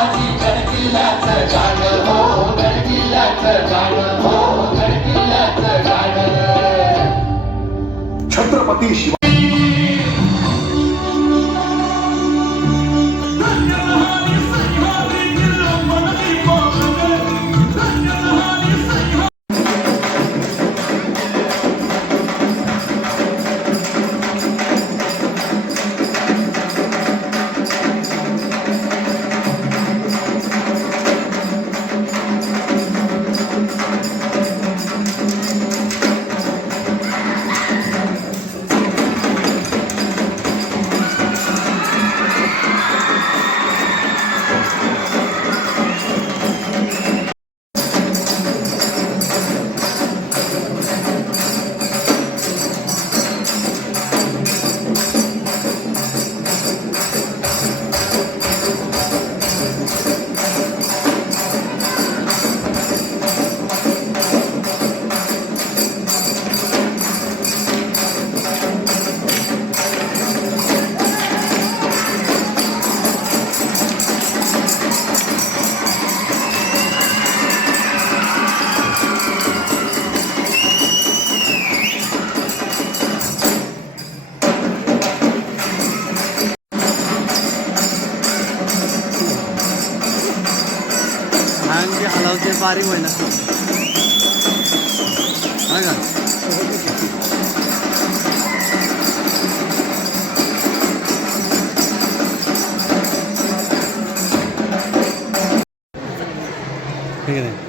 गडकिल्ल्याचं गाणं हो गडकिल्ल्याचं गाणं हो गडकिल्ल्याचं गाणं छत्रपती शिवाजी हलावते बारीक होईना हा का ठीक आहे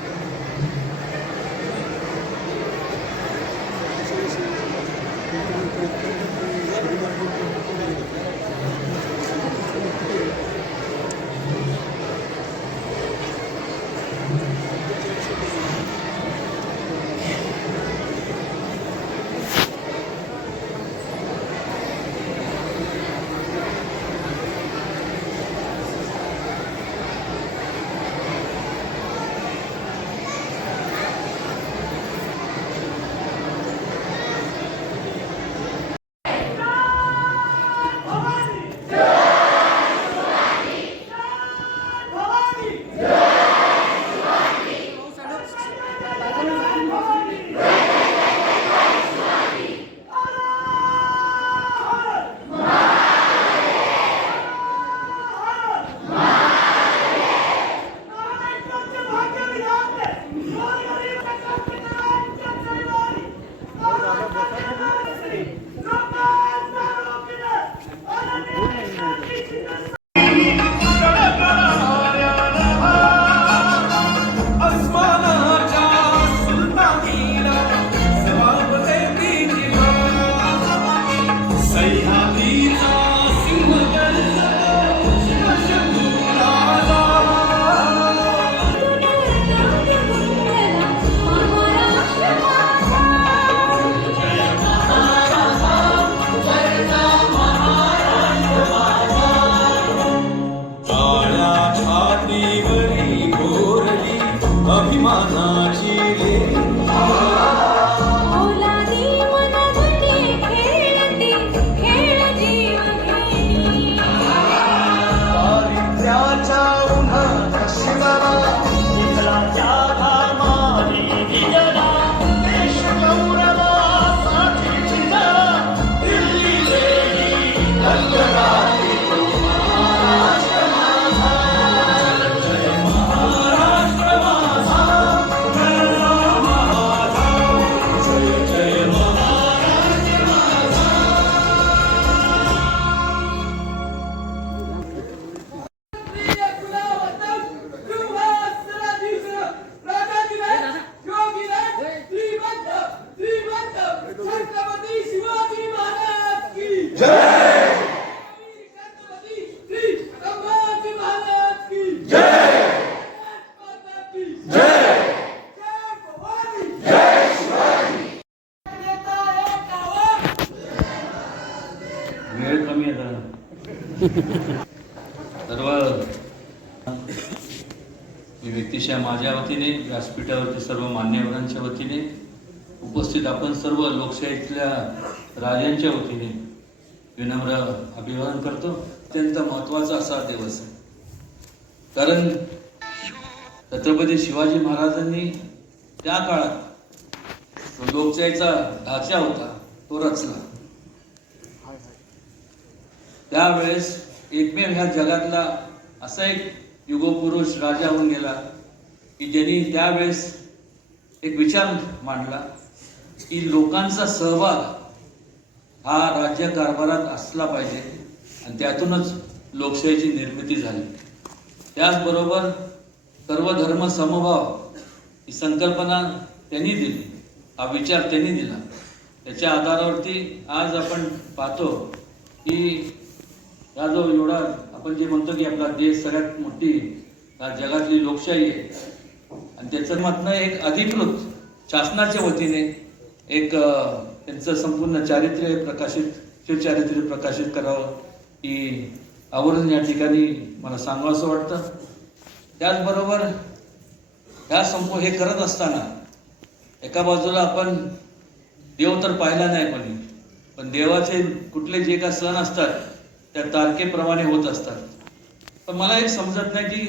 वेळ कमी आहे सर्व मी व्यक्तिशा माझ्या वतीने व्यासपीठावरती सर्व मान्यवरांच्या वतीने उपस्थित आपण सर्व लोकशाहीतल्या राजांच्या वतीने विनम्र अभिवादन करतो. अत्यंत महत्त्वाचा असा दिवस आहे. कारण छत्रपती शिवाजी महाराजांनी त्या काळात लोकशाहीचा ढाचा होता तो रचला. त्यावेळेस एकमेव ह्या जगातला असा एक युगपुरुष राजा होऊन गेला की ज्यांनी त्यावेळेस एक विचार मांडला की लोकांचा सहभाग हा राज्य कारभारात असला पाहिजे आणि त्यातूनच लोकशाहीची निर्मिती झाली. त्याचबरोबर सर्व धर्म समभाव ही संकल्पना त्यांनी दिली. हा विचार त्यांनी दिला. त्याच्या आधारावरती आज आपण पाहतो की हा जो एवढा आपण जे म्हणतो की आपला देश सगळ्यात मोठी जगातली लोकशाही आहे. आणि त्याचं मातनं एक अधिकृत शासनाच्या वतीने एक त्यांचं संपूर्ण चारित्र्य प्रकाशित शिवचारित्र्य प्रकाशित करावं ही आवर्जून या ठिकाणी मला सांगावं असं वाटतं. त्याचबरोबर ह्या संपू हे करत असताना एका बाजूला आपण देव तर पाहिला नाही कोणी पण देवाचे कुठले जे का सण असतात त्या तारखेप्रमाणे होत असतात. पण मला एक समजत नाही की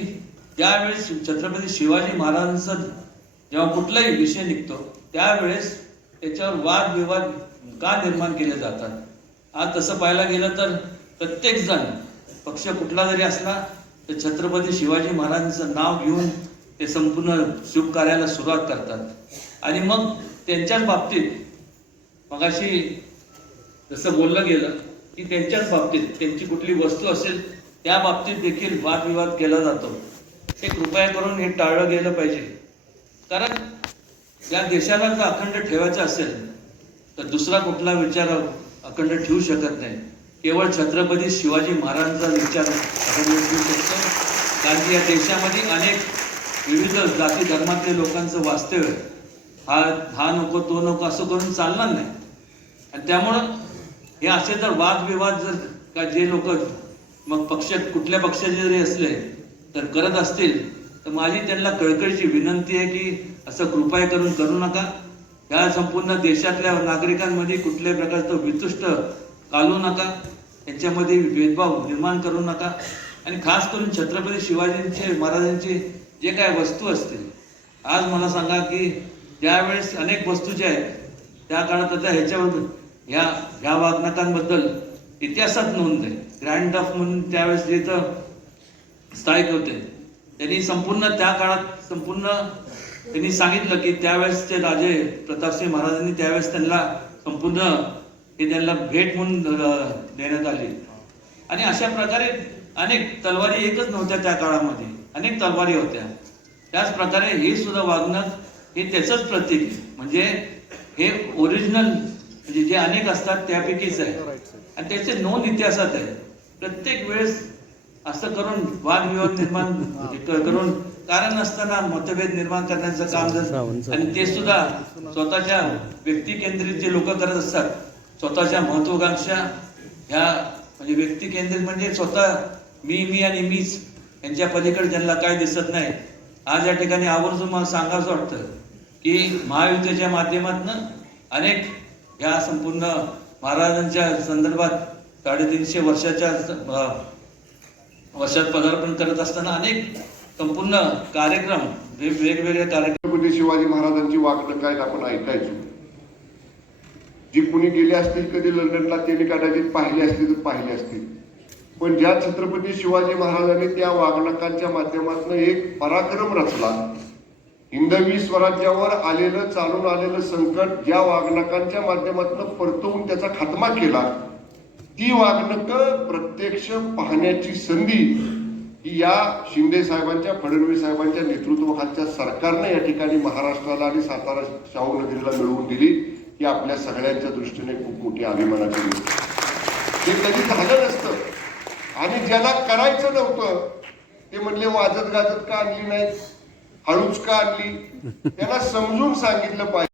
ज्यावेळेस छत्रपती शिवाजी महाराजांचा जेव्हा कुठलाही विषय निघतो त्यावेळेस त्याच्यावर वादविवाद का निर्माण केले जातात? आज तसं पाहायला गेलं तर प्रत्येक जण पक्ष कुठला जरी असला तर छत्रपती शिवाजी महाराजांचं नाव घेऊन ते संपूर्ण शुभ कार्याला सुरुवात करतात. आणि मग त्यांच्याच बाबतीत मगाशी जसं बोललं गेलं की त्यांच्याच बाबतीत त्यांची कुठली वस्तू असेल त्या बाबतीत देखील वादविवाद केला जातो. हे कृपया करून हे टाळलं गेलं पाहिजे. कारण या देशाला जर अखंड ठेवायचं असेल तर दुसरा कुठला विचार अखंड ठेवू शकत नाही. केवळ छत्रपती शिवाजी महाराजांचा विचार अखंड ठेवू शकतो. कारण की या देशामध्ये अनेक विविध जाती धर्मातले लोकांचं वास्तव्य हा हा नको तो नको असं करून चालणार नाही. आणि त्यामुळं हे असे जर वादविवाद जर का जे लोक मग पक्ष कुठल्या पक्षाचे जरी असले तर करत असतील तर माझी त्यांना कळकळीची विनंती आहे की असं कृपया करून करू नका. ह्या संपूर्ण देशातल्या नागरिकांमध्ये कुठल्याही प्रकारचं वितुष्ट घालू नका. यांच्यामध्ये भेदभाव निर्माण करू नका. आणि खास करून छत्रपती शिवाजींचे महाराजांचे जे काय वस्तू असतील आज मला सांगा की ज्यावेळेस अनेक वस्तू ज्या आहेत त्या काळात आता ह्याच्यावर ह्या ह्या वागणकांबद्दल इतिहासात नोंद आहे. ग्रँड ऑफ म्हणून त्यावेळेस जे इथं स्थायिक होते त्यांनी संपूर्ण त्या काळात संपूर्ण त्यांनी सांगितलं की त्यावेळेस ते राजे प्रतापसिंह महाराजांनी त्यावेळेस त्यांना संपूर्ण हे त्यांना भेट म्हणून देण्यात आली. आणि अशा प्रकारे अनेक तलवारी एकच नव्हत्या त्या काळामध्ये. अनेक तलवारी होत्या. त्याच प्रकारे हे सुद्धा वागणं हे त्याचंच प्रतीक म्हणजे हे ओरिजिनल म्हणजे जे अनेक असतात त्यापैकीच आहे. आणि त्याचे नोंद इतिहासात आहे. प्रत्येक वेळेस असं करून वादविवाद निर्माण म्हणजे करून कारण नसताना मतभेद निर्माण करण्याचं काम आणि ते सुद्धा स्वतःच्या व्यक्ती केंद्रित जे लोक करत असतात स्वतःच्या महत्वाकांक्षा ह्या म्हणजे व्यक्ती केंद्रित म्हणजे स्वतः मी मी आणि मीच यांच्या पलीकडे ज्यांना काय दिसत नाही आज या ठिकाणी आवर्जून मला सांगावं वाटतं की महायुतीच्या माध्यमातून अनेक या संपूर्ण महाराजांच्या संदर्भात साडेतीनशे वर्षाच्या वर्षात पदार्पण करत असताना अनेक संपूर्ण कार्यक्रम वेगवेगळे कार्यक्रम छत्रपती शिवाजी महाराजांची वागणं काय आपण ऐकायचो. जी कुणी गेले असतील कधी लंडनला त्यांनी कदाचित पाहिली असतील तर पाहिली असतील. पण ज्या छत्रपती शिवाजी महाराजांनी त्या वागणकांच्या माध्यमातून एक पराक्रम रचला हिंदवी स्वराज्यावर आलेलं चालून आलेलं संकट ज्या वागणकांच्या माध्यमातून परतवून त्याचा खात्मा केला ती वागणकं प्रत्यक्ष पाहण्याची संधी ही या शिंदे साहेबांच्या फडणवीस साहेबांच्या नेतृत्वाखालच्या सरकारनं या ठिकाणी महाराष्ट्राला आणि सातारा शाहू नगरीला मिळवून दिली ही आपल्या सगळ्यांच्या दृष्टीने खूप मोठी अभिमानाची गोष्ट. ते हे कधी झालं नसतं. आणि ज्याला करायचं नव्हतं ते म्हणले वाजत गाजत का आणली नाही हळूच का आणली त्याला समजून सांगितलं पाहिजे.